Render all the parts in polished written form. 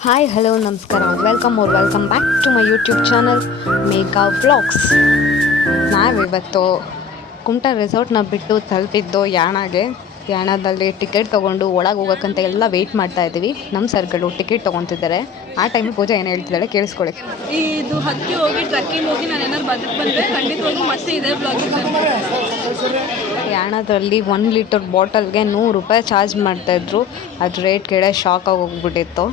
Hi hello ನಮಸ್ಕಾರ welcome back to my YouTube channel Megha vlogs. ನಾವಿವತ್ತು ಕುಮಟಾ ರೆಸಾರ್ಟ್ನ ಬಿಟ್ಟು ತಲುಪಿದ್ದು ಯಾಣದಲ್ಲಿ ಟಿಕೆಟ್ ತೊಗೊಂಡು ಒಳಗೆ ಹೋಗೋಕ್ಕಂತ ಎಲ್ಲ ವೆಯ್ಟ್ ಮಾಡ್ತಾ ಇದ್ದೀವಿ. ನಮ್ಮ ಸರ್ಗಳು ಟಿಕೆಟ್ ತೊಗೊತಿದ್ದಾರೆ. ಆ ಟೈಮಿಗೆ ಪೂಜಾ ಏನು ಹೇಳ್ತಿದ್ದಾಳೆ ಕೇಳಿಸ್ಕೊಳ್ಳಿ. ಇದು ಹತ್ತಿ ಹೋಗಿ ಟ್ರಕ್ಕಿಂಗ್ ಹೋಗಿ ನಾನು ಏನಾದ್ರು ಬದುಕು ಬಂದರೆ ಖಂಡಿತವಾಗೂ ಮತ್ತೆ ಇದೇ ಬ್ಲಾಗಿಂಗ್. ಯಾಣದಲ್ಲಿ 1 ಲೀಟರ್ ಬಾಟಲ್ಗೆ 100 ರೂಪಾಯಿ ಚಾರ್ಜ್ ಮಾಡ್ತಾಯಿದ್ರು. ಅದು ರೇಟ್ ಕೇಳೇ ಶಾಕ್ ಆಗಿ ಹೋಗ್ಬಿಟ್ಟಿತ್ತು.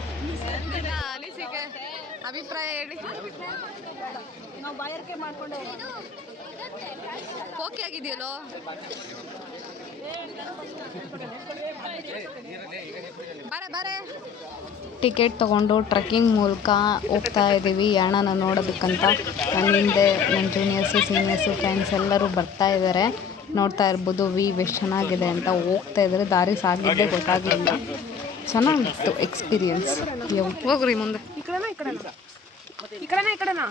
ಅಭಿಪ್ರಾಯ ಹೇಳಿ. ನಾವು ಬಾಯಾರಿಕೆ ಮಾಡ್ಕೊಂಡು ಓಕೆ ಆಗಿದೆಯಲ್ಲೋ. ಬಾರೆ ಟಿಕೆಟ್ ತೊಗೊಂಡು ಟ್ರಕ್ಕಿಂಗ್ ಮೂಲಕ ಹೋಗ್ತಾ ಇದ್ದೀವಿ ಯಾಣನ ನೋಡೋದಕ್ಕಂತ. ನನ್ನ ಹಿಂದೆ ನನ್ನ ಜೂನಿಯರ್ಸು ಸೀನಿಯರ್ಸು ಫ್ರೆಂಡ್ಸ್ ಎಲ್ಲರೂ ಬರ್ತಾ ಇದ್ದಾರೆ. ನೋಡ್ತಾ ಇರ್ಬೋದು ವೀವ್ ಎಷ್ಟು ಚೆನ್ನಾಗಿದೆ ಅಂತ. ಹೋಗ್ತಾ ಇದ್ದಾರೆ, ದಾರಿ ಸಾಗಿದ್ದೇ ಗೊತ್ತಾಗಲಿಲ್ಲ. ಚೆನ್ನಾಗಿತ್ತು ಎಕ್ಸ್ಪೀರಿಯನ್ಸ್. ಹೋಗ್ರಿ ಮುಂದೆ.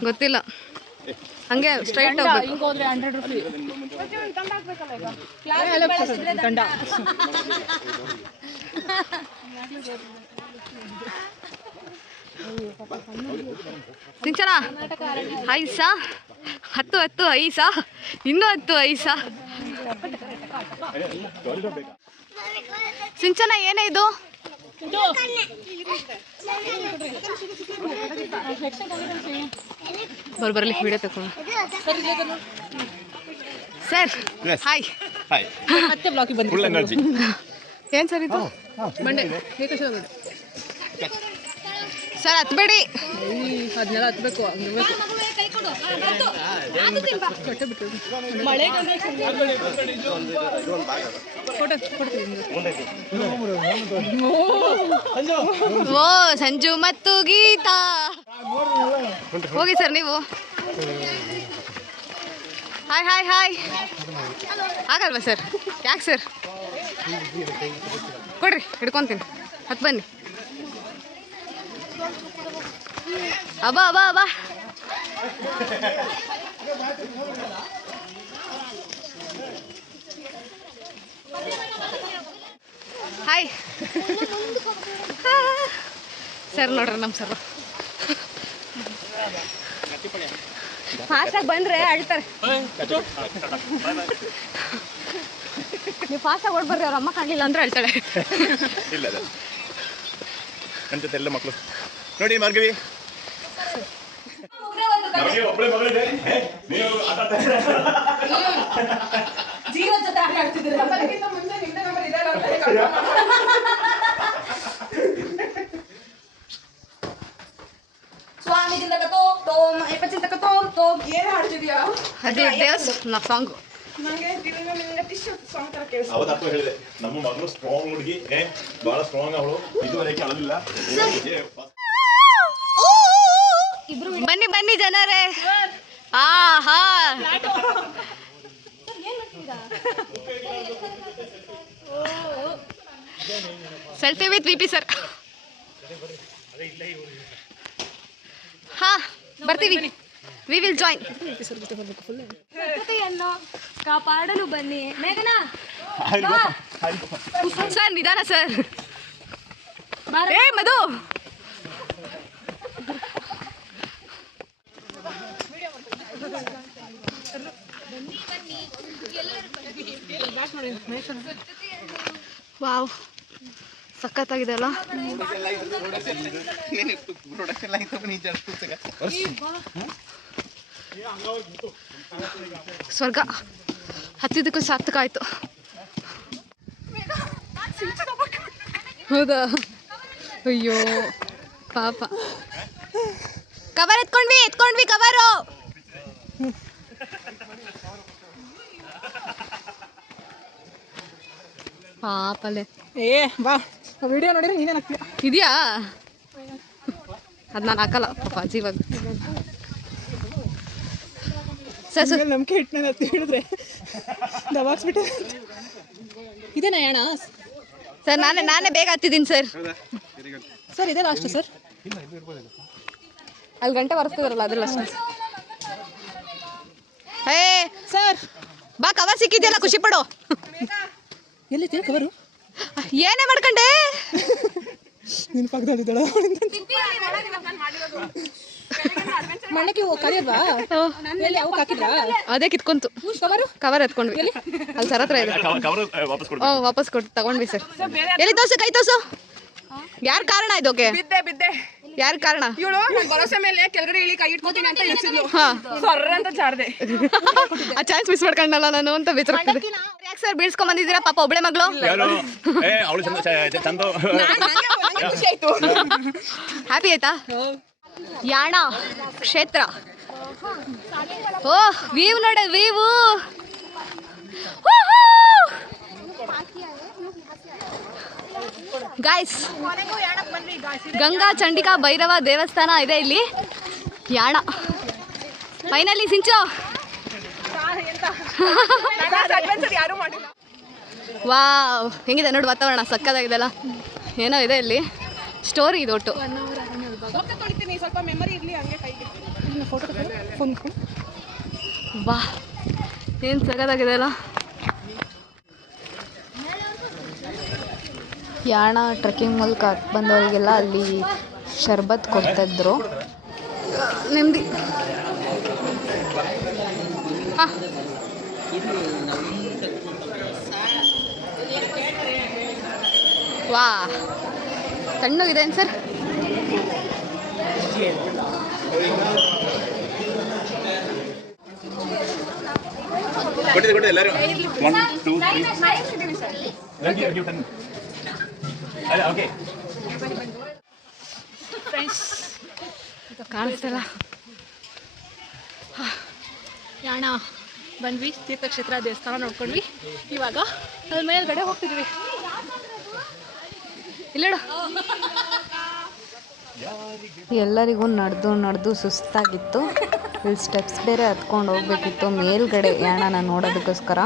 ಗೊತ್ತಿಲ್ಲ, ಹಂಗೆ ಸ್ಟ್ರೈಟ್ ಹೋಗ್ಬೇಕು. ಹೋದ್ರೆ 100 ರೂಪಾಯಿ ಸಿಂಚನ ಐಸ 10 ಐಸ, ಇನ್ನೂ 10 ಐಸ. ಸಿಂಚನ ಏನೇ ಇದು? ಬರಲಿ ವಿಡಿಯೋ ತಗೊಂಡು. Sir hi. ಮತ್ತೆ ಬ್ಲಾಗಿಗೆ ಬಂದು ಫುಲ್ ಎನರ್ಜಿ. ಏನು ಸರ್ ಇದು? ಬಂಡೆ ಸರ್ ಹತ್ಬೇಡಿ. ಅದನ್ನೆಲ್ಲ ಹತ್ಬೇಕು, ಹಂಗಿರ್ಬೇಕು. ಓ ಸಂಜು ಮತ್ತು ಗೀತಾ ಹೋಗಿ ಸರ್ ನೀವು. Hi hi hi. ಆಗಲ್ವಾ ಸರ್? ಯಾಕೆ ಸರ್? ಕೊಡ್ರಿ ಹಿಡ್ಕೊತೀನಿ, ಹತ್ತು ಬನ್ನಿ. ಅಬ್ಬಾ ಅಬ್ಬಾ ಅಬ್ಬಾ. Hi sir. ನೋಡ್ರಿ ನಮ್ಮ ಸರ್ ಫಾಸ್ಟಾಗಿ ಬಂದರೆ ಅಳ್ತಾರೆ. ನೀವು ಫಾಸ್ಟಾಗಿ ಓಡ್ಬರ್ರಿ, ಅವ್ರ ಅಮ್ಮ ಕಾಣಲಿಲ್ಲ ಅಂದ್ರೆ ಅಳ್ತಾಳೆ. ಇಲ್ಲ ನನ್ನ ಜೊತೆ ಎಲ್ಲ ಮಕ್ಕಳು ನೋಡಿ. ಮಾರ್ಗವಿ ಜೀವನ ಜೊತೆ ಆಟ ಆಡ್ತಿದ್ದೀರಾ? ಸ್ವಾಮಿ ಜಿಂದಕ ತೋಮ್ ತೋಮ್ ಏಪ ಚಿಂತಕ ತೋಮ್ ತೋಮ್. ಏನು ಹಾಡ್ತಿದ್ಯಾ? ಅದು ದೇವಸ್ಥಾನ ಸಾಂಗು. ನನಗೆ ಟಿಶ್ಯೂ ಸಾಂಗ್ ತರ ಕೇಳಿಸ್ತು. ಅವತ್ತು ಹೇಳಿದೆ, ನಮ್ಮ ಮಗಳು ಸ್ಟ್ರಾಂಗ್ ಹುಡುಗಿ, ಬಹಳ ಸ್ಟ್ರಾಂಗ್ ಅವಳು, ಇದುವರೆಗೆ ಅಳಲಿಲ್ಲ. ಬನ್ನಿ ಬನ್ನಿ ಜನರೇ. ಆಹಾ selfie with V P sir. ಹಾ ಬರ್ತೀವಿ, ವಿ ವಿಲ್ ಜಾಯಿನ್. ಸ್ವಚ್ಛತೆಯನ್ನು ಕಾಪಾಡಲು ಬನ್ನಿ. ಮೇಘನಾ ಸರ್ ನಿಧಾನ ಸರ್. ಏ ಮಧು ವಾವ್ ಸಖತ್ತಾಗಿದೆ ಅಲ್ಲ. ಸ್ವರ್ಗ ಹತ್ತಿದ್ದಕ್ಕೂ ಸಾರ್ಥಕ ಆಯ್ತು. ಹೌದಾ? ಅಯ್ಯೋ ಪಾಪ. ಕವರ್ ಎತ್ಕೊಂಡ್ವಿ ಕವರು. ಪಾಪಲೆ. ಏ ಬಾ, ವಿಡಿಯೋ ನೋಡಿದ್ರೆ ನೀನೇ ಹಾಕ್ತೀಯ. ಇದೆಯಾ? ಅದು ನಾನು ಹಾಕಲ್ಲ ಪಾಪ ಜೀವಾಗ. ಸರ್ ಸರ್ ನಂಬಿಕೆ ಇಟ್ಟು ನಾನು ಹತ್ತಿ ಹೇಳಿದ್ರೆ ದವಾಕ್ಸ್ಬಿಟ್ಟೆ. ಇದೇನಾ ಯಾಣ? ಸರ್ ನಾನೇ ಬೇಗ ಹತ್ತಿದ್ದೀನಿ ಸರ್. ಸರ್ ಇದೇ ಲಾಸ್ಟ್ ಸರ್. ಅಲ್ಲಿ ಗಂಟೆ ಬರೆಸ್ತಿದಾರಲ್ಲ ಅದ್ರಲ್ಲಿ ಅಷ್ಟೇ. ಏ ಸರ್ ಬಾ, ಕವರ್ ಸಿಕ್ಕಿದ್ಯಲ್ಲ, ಖುಷಿ ಪಡು. ಎಲ್ಲಿದೆ ಕವರು? ಏನೇ ಮಾಡ್ಕೊಂಡೆ? ನಿನ್ ಪಕ್ಕದಲ್ಲಿದ್ದಾಳ ಮಣ್ಣಕ್ಕೆ ಕರಿಯಲ್ವಾ ಎಲ್ಲಿ ಅವು ಹಾಕಿದ್ರಾ ಅದೇ ಕಿತ್ಕೊಂತು ಕವರ್ ಎತ್ಕೊಂಡ್ವಿ ಅಲ್ಲಿ ಸರ್ ಹತ್ರ ಇದೆ ವಾಪಸ್ ಕೊಡು. ವಾಪಸ್ ಕೊಟ್ಟು ತಗೊಂಡ್ವಿ ಸರ್ ಎಲ್ಲಿ ತೋರ್ಸು ಕೈ ತೋರ್ಸು ಯಾರ ಕಾರಣ ಇದಕ್ಕೆ ಬಿದ್ದೆ ಯಾರ ಕಾರಣ ಇವಳು ನನ್ ಭರೋಸೆ ಮೇಲೆ ಕೆಳಗಡೆ ಇಳಿ ಕೈ ಇಟ್ಕೋತೀನಿ ಅಂತ ಇಳಿಸಿದ್ಲು ಹಾ ಸರ್ರ ಅಂತ ಜಾರ್ದೆ ಆ ಚಾನ್ಸ್ ಮಿಸ್ ಮಾಡ್ಕೊಂಡಲ್ಲ ನಾನು ಅಂತ ಬೇಜಾರಾಗ್ತಿದೆ ಯಾಕೆ ಸರ್ ಬೀಳ್ಸ್ಕೊಂಡ್ ಬಂದಿದ್ದೀರಾ ಪಾಪ ಒಬ್ಳೆ ಮಗಳು ಯಾರು ಅವಳು ಚಂದ ಖುಷಿ ಆಯ್ತು ಹ್ಯಾಪಿ ಆಯ್ತಾ ಯಾಣ ಕ್ಷೇತ್ರ ಓ ವೀವ್ ನೋಡ ವೀವು ಗಾಯ್ಸ್ ಗಂಗಾ ಚಂಡಿಕಾ ಭೈರವ ದೇವಸ್ಥಾನ ಇದೆ ಇಲ್ಲಿ ಯಾಣ ಫೈನಲಿ ಸಿಂಚು ಯಾರು ಮಾಡಿಲ್ಲ ವಾವ್ ಹೆಂಗಿದೆ ನೋಡಿ ವಾತಾವರಣ ಸಕ್ಕದಾಗಿದೆಲ್ಲ ಏನೋ ಇದೆ ಇಲ್ಲಿ ಸ್ಟೋರಿ ಇದು ಒಟ್ಟು ತೊಳಿತೀನಿ ಸ್ವಲ್ಪ ಮೆಮರಿ ಇರ್ಲಿ ಹಂಗೆ ಕೈಗೆ ವಾ ಏನು ಸಕ್ಕದಾಗಿದೆ ಅಲ್ಲ ಯಾಣ ಟ್ರೆಕ್ಕಿಂಗ್ ಮೂಲಕ ಬಂದವರಿಗೆಲ್ಲ ಅಲ್ಲಿ ಶರ್ಬತ್ ಕೊಡ್ತಾಯಿದ್ರು ನೆಮ್ಮದಿ ಹಾಂ ವಾ ತಣ್ಣಗಿದೆ ಏನು ಸರ್ ಕೊಟ್ಟಿದೆ ಎಲ್ಲರೂ 1 2 3 ಅಲ್ಲ ಓಕೆ ಫ್ರೆಂಡ್ಸ್ ಕಾಣಿಸ್ತಲ್ಲ ಯಾಣ ಬಂದ್ವಿ ತೀರ್ಥಕ್ಷೇತ್ರ ದೇವಸ್ಥಾನ ನೋಡ್ಕೊಂಡ್ವಿ ಇವಾಗ ಅದ್ರ ಮೇಲ್ಗಡೆ ಹೋಗ್ತಿದ್ವಿ ಇಲ್ಲಡ ಎಲ್ಲರಿಗೂ ನಡೆದು ಸುಸ್ತಾಗಿತ್ತು ಇಲ್ಲಿ ಸ್ಟೆಪ್ಸ್ ಬೇರೆ ಹತ್ಕೊಂಡು ಹೋಗ್ಬೇಕಿತ್ತು ಮೇಲ್ಗಡೆ ಯಾಣನ ನೋಡೋದಕ್ಕೋಸ್ಕರ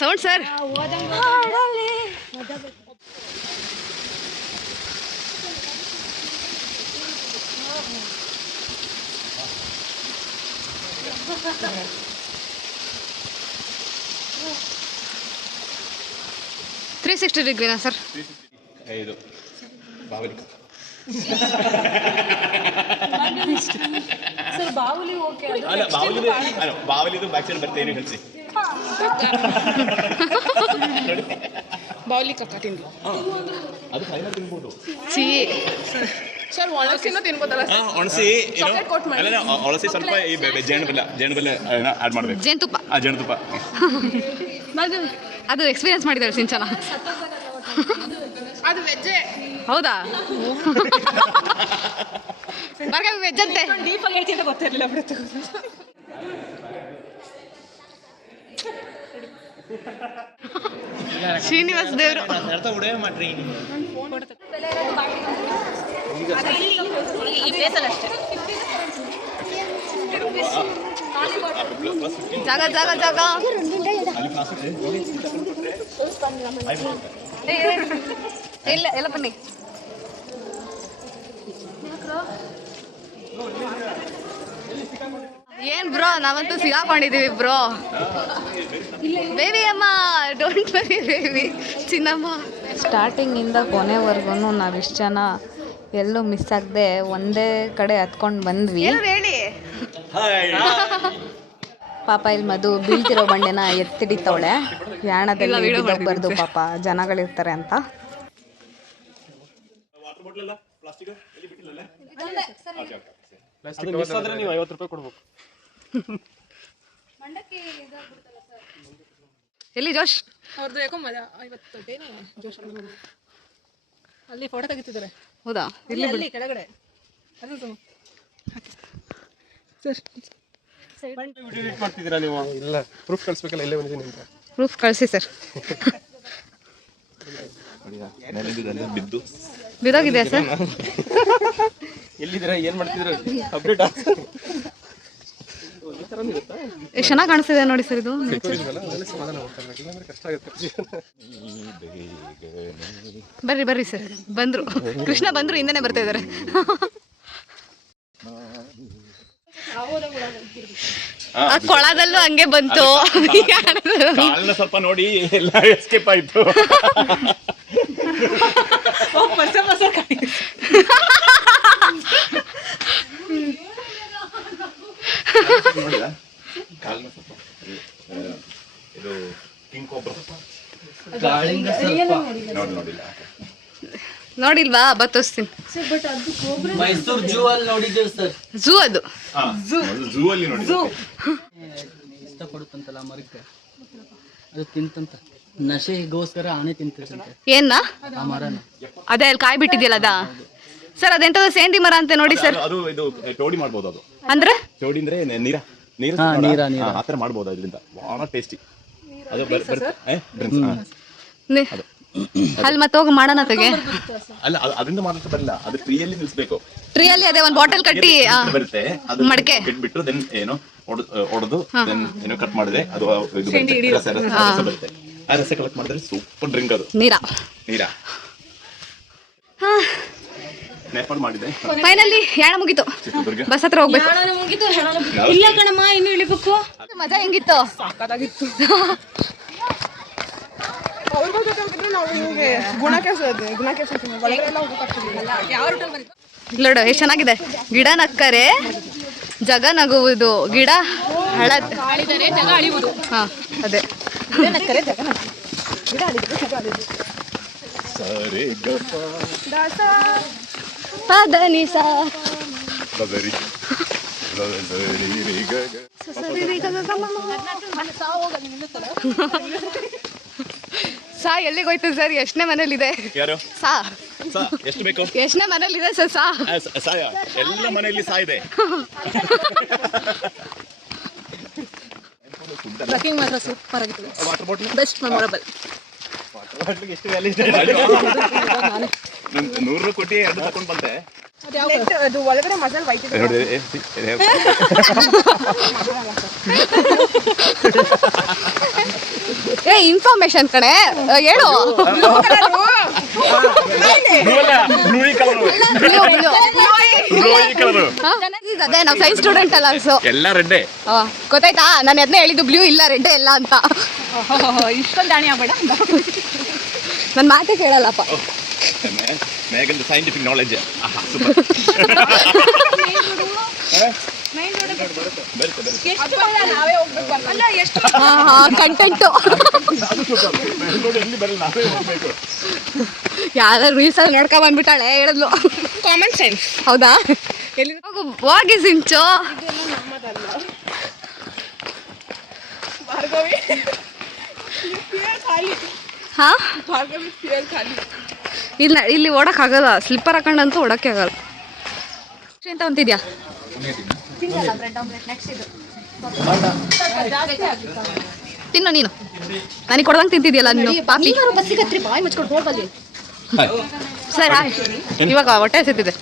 ಸೌಂಡ್ ಸರ್ ತ್ರೀ 360 ಡಿಗ್ರಿನಾ ಸರ್ ಇದು ಬಾವಲಿ ಸರ್ ಬಾವುಲಿ ಓಕೆ ಅಲ್ಲ ಬಾವಲಿದು ಬ್ಯಾಕ್ ಸೈಡ್ ಬರ್ತೇನೆ ಕಳಿಸಿ ಬಾವುಲಿ ಕಕ್ಕ ತಿಂದು ಅದು ಫೈನಲ್ ತಿನ್ಬೋದು ಚೀ ಸರ್ ಒಣಸಿನೂ ತಿನ್ಬೋದಲ್ಲ ಒಣಸಿ ಅಲ್ಲ ಒಣಸಿ ಸ್ವಲ್ಪ ಈ ಜೇನುಬೆಲ್ಲ ಆ್ಯಡ್ ಮಾಡ್ಬೇಕು ಜೇನುತುಪ್ಪ ಜೇನುತುಪ್ಪ ಅದು ಎಕ್ಸ್ಪೀರಿಯನ್ಸ್ ಮಾಡಿದ್ದಾರೆ ಸಿಂಚನ ಅದು ವೆಜ್ಜೆ ಹೌದಾ ಬರ್ಗ ವೆಜ್ ಅಂತೆ ಡೀಪಾಗಿ ಹೇಳ್ತಿ ಅಂತ ಗೊತ್ತಿರಲಿಲ್ಲ ಬಿಡುತ್ತೆ ಶ್ರೀನಿವಾಸ ದೇವರು ಈ ಪ್ಲೇಸಲ್ಲಿ ಅಷ್ಟೇ ಜಾಗ ಜಾಗ ಜಾಗ ಇಲ್ಲ ಎಲ್ಲ ಬನ್ನಿ ಏನ್ ಬ್ರೋ ನಾವಂತೂ ಸಿಗಾಕೊಂಡಿದೀವಿ ಬ್ರೋ ಬೇಬಿ ಅಮ್ಮ ಡೋಂಟ್ ವರಿ ಬೇಬಿ ಚಿನ್ನಮ್ಮ ಸ್ಟಾರ್ಟಿಂಗಿಂದ ಕೊನೆವರೆಗೂ ನಾವಿಷ್ಟು ಜನ ಎಲ್ಲೂ ಮಿಸ್ ಆಗದೆ ಒಂದೇ ಕಡೆ ಹತ್ಕೊಂಡು ಬಂದ್ವಿ ಹೇಳಿ ಪಾಪ ಇಲ್ಲಿ ಮಧು ಬೀಳ್ತಿರೋ ಬಂಡೆನ ಎತ್ತಿಡಿತವಳೆ ಯಾಣದಲ್ಲಿ ಬಿದ್ದೋಗ್ಬಾರ್ದು ಪಾಪ ಜನಗಳಿರ್ತಾರೆ ಅಂತ ನೀವು 50 ರೂಪಾಯಿ ಕೊಡ್ಬೇಕು ಎಲ್ಲಿ ಜೋಶ್ ಅವ್ರದ್ದು ಯಾಕೋ ಮಜಾ 50 ಜೋಶ್ ಅಲ್ಲಿ ಫೋಟೋ ತೆಗಿತಿದ್ದಾರೆ ಹೌದಾ ಇಲ್ಲಿ ಅಲ್ಲಿ ಕೆಳಗಡೆ ಅದು ಸರ್ ಎಡಿಟ್ ಮಾಡ್ತಿದ್ದೀರಾ ನೀವು ಇಲ್ಲ ಪ್ರೂಫ್ ಕಳಿಸ್ಬೇಕಲ್ಲ ಇಲ್ಲೇ ಬಂದಿದ್ದೀನಿ ಅಂತ ಪ್ರೂಫ್ ಕಳಿಸಿ ಸರ್ ಬಿದ್ದು ಬಿದ್ದೋಗಿದೆಯಾ ಸರ್ ಎಲ್ಲಿದ್ದೀರಾ ಏನು ಮಾಡ್ತಿದ್ದೀರಾ ಅಪ್ಡೇಟ್ ಎಷ್ಟು ಚೆನ್ನಾಗಿ ಕಾಣಿಸ್ತಿದೆ ನೋಡಿ ಸರ್ ಇದು ಅದೆಲ್ಲ ಸಮಾಧಾನ ಮಾಡ್ತಾರೆ ಇಲ್ಲಾಂದ್ರೆ ಕಷ್ಟ ಆಗುತ್ತೆ ಬರ್ರಿ ಬರ್ರಿ ಸರ್ ಬಂದರು ಕೃಷ್ಣ ಬಂದರು ಹಿಂದೆನೇ ಬರ್ತಾ ಇದ್ದಾರೆ ಆ ಕೊಳದಲ್ಲೂ ಹಂಗೆ ಬಂತು. ಕಾಲನ್ನ ಸ್ವಲ್ಪ ನೋಡಿ ಎಲ್ಲ ಎಸ್ಕೇಪ್ ಆಯ್ತು. ಕಾಲನ್ನ ಸ್ವಲ್ಪ ಇದು ಕಿಂಗ್ ಕೋಬ್ರಾ ನೋಡಿಲ್ಲ. ನೋಡಿಲ್ವಾ? ಬತ್ತೋಸ್ತೀನಿ. ಮೈಸೂರು ಜೂ ಅಲ್ಲಿ ನೋಡಿದ್ದೇವೆ ಸರ್. ಝೂ ಅದು. ಝೂ ಅಲ್ಲಿ ನೋಡಿ. ಇಷ್ಟಪಡುತ್ತಂತಲ್ಲ ಮರಕ್ಕೆ, ಅದು ತಿಂತಂತ ನಶೆಗೋಸ್ಕರ ಆನೆ ತಿಂತಂತೆ ಏನ್ನ? ಆ ಮರನ. ಅದೇ ಅಲ್ಲಿ ಕಾಯಿ ಬಿಟ್ಟಿದ್ಯಲ್ಲ ಅದ ಸರ್? ಅದೆಂತದ ಸೇಂದಿ ಮರ ಅಂತ ನೋಡಿ ಸರ್. ಅದು ಇದು ಟೋಡಿ ಮಾಡ್ಬೋದು. ಅದು ಅಂದ್ರೆ ಟೋಡಿ ಅಂದ್ರೆ ನೀರ ಆ ಥರ ಮಾಡ್ಬೋದು. ಅದರಿಂದ ಬಹಳ ಟೇಸ್ಟಿ. ಅದು ಅಲ್ಲಿ ಮತ್ತೆ ಹೋಗಿ ಮಾಡೋಣ ತೆಗೆ. ಅಲ್ಲ ಅದರಿಂದ ಮಾಡಕ್ಕೆ ಬರಲ್ಲ, ಅದು ಟ್ರೀಯಲ್ಲಿ ನಿಲ್ಸ್ಬೇಕು. ಟ್ರೀಯಲ್ಲಿ ಅದೇ ಒಂದು ಬಾಟಲ್ ಕಟ್ಟಿ ಬರುತ್ತೆ, ಅದು ಮಡಕೆ ಬಿಟ್ಬಿಟ್ಟು ದೆನ್ ಏನು ಒಡೆದು ದೆನ್ ಏನು ಕಟ್ ಮಾಡಿದ್ರೆ ಅದು ರಸ ಬರುತ್ತೆ. ಆ ರಸ ಕಲೆಕ್ಟ್ ಮಾಡಿದ್ರೆ ಸೂಪರ್ ಡ್ರಿಂಕ್ ಅದು. ನೀರಾ ನೇಪಾಳ ಮಾಡಿದೆ. ಫೈನಲಿ ಯಾಣ ಮುಗೀತು. ಚಿತ್ರದುರ್ಗ ಬಸ್ ಹತ್ರ ಹೋಗ್ಬೇಕು. ಇಲ್ಲ ಕಣಮ್ಮ, ಇನ್ನು ಇಳಿಬೇಕು. ಮಜಾ ಹೆಂಗಿತ್ತು? ಸಾಕಾಗಿತ್ತು. ಅವ್ರಿಗೂ ಗೊತ್ತಾಗ್ತಿದ್ರೆ ನಾವು ಹಿಂಗೆ ಗುಣಕ್ಕೆ ಒಳಗಡೆ ಎಲ್ಲ ಹೋಗಕ್ಕಾಗ್ತಿರ್ಲಿಲ್ಲ. ಯಾವ ರೂಟಲ್ಲಿ ಬಂದಿತ್ತು ನೋಡು ಎಷ್ಟು ಚೆನ್ನಾಗಿದೆ. ಗಿಡ ನಕ್ಕರೆ ಜಗ ನಗುವುದು, ಗಿಡ ಆಳಿದರೆ ಜಗ ಅಳಿಯುವುದು. ಹಾ ಅದೇ. ನಕ್ಕರೆ ಜಗ ನಕ್ಕರೆ. ಗಿಡ ಅಳಿದ್ರು ಜಗ ಅಳಿದ್ರು. ಸರಿ ಗಪ ದಾಸ ಪದ ನಿಸ ಬದರಿ ಸಾ ಎಲ್ಲಿಗೆ ಹೋಯ್ತು ಸರ್? ಎಷ್ಟನೇ ಮನೇಲಿದೆ? ಯಾರು? ಸಾ ಎಷ್ಟು ಬೇಕು? ಎಷ್ಟನೇ ಮನೇಲಿದೆ ಸರ್? ಸಾಯ ಎಲ್ಲ ಮನೆಯಲ್ಲಿ ಸಾ ಇದೆ. ಟ್ರಕ್ಕಿಂಗ್ ಮಾತ್ರ ಸೂಪರ್ ಆಗಿತ್ತು. Water bottle best memorable. ಎಷ್ಟು ವ್ಯಾಲ್ಯೂ ಇದೆ? 100 ಕೋಟಿ ಅದು ತಗೊಂಡು ಬಂದೆ. ಅದು ಒಳಗಡೆ ಮಸಾಲೆ ವೈಟ್ ಇದೆ. ಏ ಇನ್ಫಾರ್ಮೇಶನ್ ಕಡೆ ಹೇಳು. ಅದೇ ನಾವು ಸೈನ್ಸ್ ಸ್ಟೂಡೆಂಟ್ ಅಲ್ಲ, ಸೊ ಎಲ್ಲ ರೆಡ್ಡೆ ಗೊತ್ತಾಯ್ತಾ? ನಾನು ಅದನ್ನೇ ಹೇಳಿದ್ದು, ಬ್ಲೂ ಇಲ್ಲ ರೆಡ್ ಇಲ್ಲ ಅಂತ. ಇಷ್ಟೊಂದು ದಾಣಿ ಆಗ್ಬೇಡ. ನನ್ನ ಮಾತೇ ಕೇಳಲ್ಲಪ್ಪ. ಮೇಘನ್ ಸೈಂಟಿಫಿಕ್ ನಾಲೆಡ್ಜ್ ಸೂಪರ್. ನಾವೇ ಹೋಗ್ಬೇಕು. ಅಲ್ಲ ಎಷ್ಟು ಕಂಟೆಂಟು ಯಾರು ರೀಲ್ಸ್ ಅಲ್ಲಿ ನೋಡ್ಕೊಂಡ್ ಬಂದ್ಬಿಟ್ಟಾಳೆ, ಹೇಳಿದ್ಲು. Common sense. ಹೌದಾ? ಎಲ್ಲಿ ಹೋಗಿ ಸಿಂಚು. ಭಾರ್ಗವಿ ಖಾಲಿ. ಹಾ ಭಾರ್ಗವಿ ಫ್ಯೂಯಲ್ ಖಾಲಿ. ಇಲ್ಲಿ ಓಡಕ್ ಆಗಲ್ಲ, ಸ್ಲಿಪ್ಪರ್ ಹಾಕೊಂಡಂತೂ ಓಡಕ್ಕೆ ಆಗಲ್ಲ. ಅಂತ ಅಂತಿದ್ಯಾ? ತಿನ್ನು ನೀನು. ನನಗೆ ಕೊಡ್ದಂಗೆ ತಿಂತಿದ್ಯಲ್ಲ ನೀನು ಪಾಪಿ. ಸರ್ ಇವಾಗ ಹೊಟ್ಟೆ ಸಿಗ್ತಿದೆ,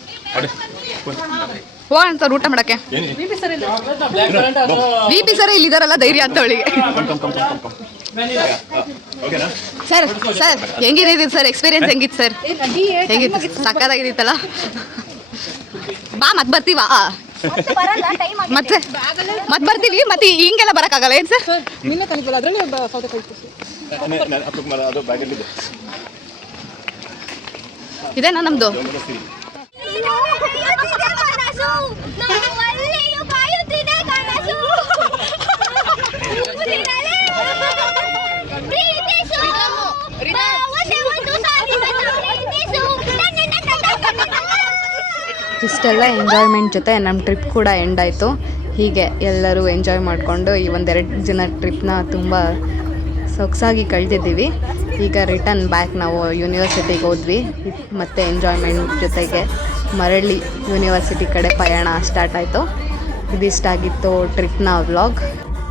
ಹೋಗಂತ ಊಟ ಮಾಡಕ್ಕೆ. ವಿ ಪಿ ಸರ್ ಇಲ್ಲಿದಾರಲ್ಲ, ಧೈರ್ಯ ಅಂತ ಅವಳಿಗೆ. ಸರ್ ಹೆಂಗಿದೆ ಸರ್ ಎಕ್ಸ್ಪೀರಿಯನ್ಸ್? ಹೆಂಗಿತ್ತು ಸರ್? ಹೆಂಗಿತ್ತು? ಸಕ್ಕತ್ತಾಗಿತ್ತಲ್ಲ. ಬಾ ಮತ್ತೆ ಬರ್ತೀವಾ? ಮತ್ತೆ ಬರ್ತೀವಿ. ಮತ್ತೆ ಹಿಂಗೆಲ್ಲ ಬರೋಕ್ಕಾಗಲ್ಲ ಏನು ಸರ್? ನಿನ್ನೆ ತಂದಿದ್ದಲ್ಲ ಅದರಲ್ಲಿ ಸೌತೆಕಾಯಿ ಇದೇನಾ ನಮ್ದು? ಇಷ್ಟೆಲ್ಲ ಎಂಜಾಯ್ಮೆಂಟ್ ಜೊತೆ ನಮ್ಮ ಟ್ರಿಪ್ ಕೂಡ ಎಂಡ್ ಆಯಿತು. ಹೀಗೆ ಎಲ್ಲರೂ ಎಂಜಾಯ್ ಮಾಡಿಕೊಂಡು ಈ ಒಂದೆರಡು ದಿನ ಟ್ರಿಪ್ನ ತುಂಬ ಸೊಗಸಾಗಿ ಕಳೆದಿದ್ದೀವಿ. ಈಗ ರಿಟರ್ನ್ ಬ್ಯಾಕ್ ನಾವು ಯೂನಿವರ್ಸಿಟಿಗೆ ಹೋದ್ವಿ. ಮತ್ತು ಎಂಜಾಯ್ಮೆಂಟ್ ಜೊತೆಗೆ ಮರಳಿ ಯೂನಿವರ್ಸಿಟಿ ಕಡೆ ಪಯಣ ಸ್ಟಾರ್ಟ್ ಆಯಿತು. ಇದಿಷ್ಟ ಆಗಿತ್ತು ಟ್ರಿಪ್ನ ವ್ಲಾಗ್.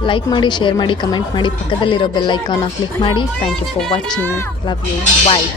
ಲೈಕ್ ಮಾಡಿ, ಶೇರ್ ಮಾಡಿ, ಕಮೆಂಟ್ ಮಾಡಿ, ಪಕ್ಕದಲ್ಲಿರೋ ಬೆಲ್ ಐಕಾನ್ನ ಕ್ಲಿಕ್ ಮಾಡಿ. Thank you for watching. Love you. Bye.